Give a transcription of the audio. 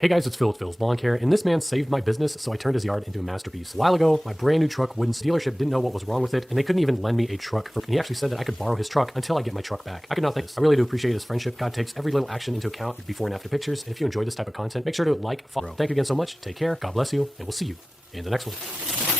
Hey guys, it's Phil with Phil's Lawn Care, and this man saved my business, so I turned his yard into a masterpiece. A while ago, my brand new truck wooden dealership didn't know what was wrong with it, and they couldn't even lend me a truck. And he actually said that I could borrow his truck until I get my truck back. I could not thank this. I really do appreciate his friendship. God takes every little action into account, before and after pictures, and if you enjoy this type of content, make sure to like, follow. Thank you again so much, take care, God bless you, and we'll see you in the next one.